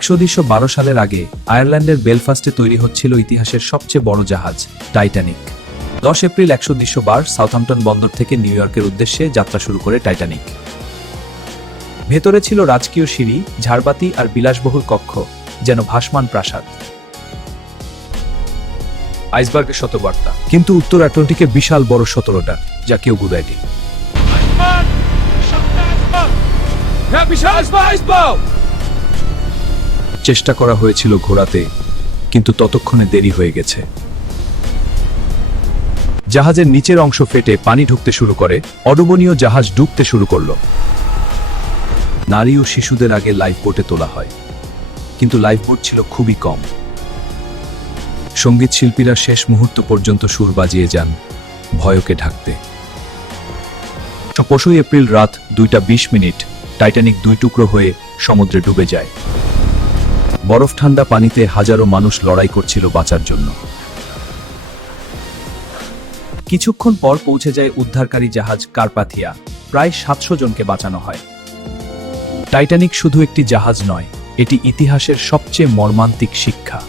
১৯১২ সালের আগে আয়ারল্যান্ডের বেলফাস্টে তৈরি হচ্ছিল ইতিহাসের সবচেয়ে বড় জাহাজ টাইটানিক। ১০ এপ্রিল ১৯১২ সাউথহ্যাম্পটন বন্দর থেকে নিউ ইয়র্কের উদ্দেশ্যে যাত্রা শুরু করে টাইটানিক। ভেতরে ছিল রাজকীয় সিঁড়ি, ঝাড়বাতি আর বিলাসবহুল কক্ষ, যেন ভাসমান প্রাসাদ। আইসবার্গের শতবার্তা, কিন্তু উত্তর আটলান্টিকে বিশাল বড় ১৭টা, যা কেউ বুঝায়নি। চেষ্টা করা হয়েছিল ঘোরাতে, কিন্তু ততক্ষণে দেরি হয়ে গেছে। জাহাজের নিচের অংশ ফেটে পানি ঢুকতে শুরু করে, অডুবনীয় জাহাজ ডুবতে শুরু করলো। নারী ও শিশুদের আগে লাইফ বোটে তোলা হয়, কিন্তু লাইফ বোট ছিল খুবই কম। সঙ্গীত শিল্পীরা শেষ মুহূর্ত পর্যন্ত সুর বাজিয়ে যান, ভয়কে ঢাকতে। ২৫ এপ্রিল রাত ২:২০ টাইটানিক দুই টুকরো হয়ে সমুদ্রে ডুবে যায়। বরফ ঠান্ডা পানিতে হাজারো মানুষ লড়াই করছিল বাঁচার জন্য। কিছুক্ষণ পর পৌঁছে যায় উদ্ধারকারী জাহাজ কার্পাথিয়া। প্রায় ৭০০ জনকে বাঁচানো হয়। টাইটানিক শুধু একটি জাহাজ নয়, এটি ইতিহাসের সবচেয়ে মর্মান্তিক শিক্ষা।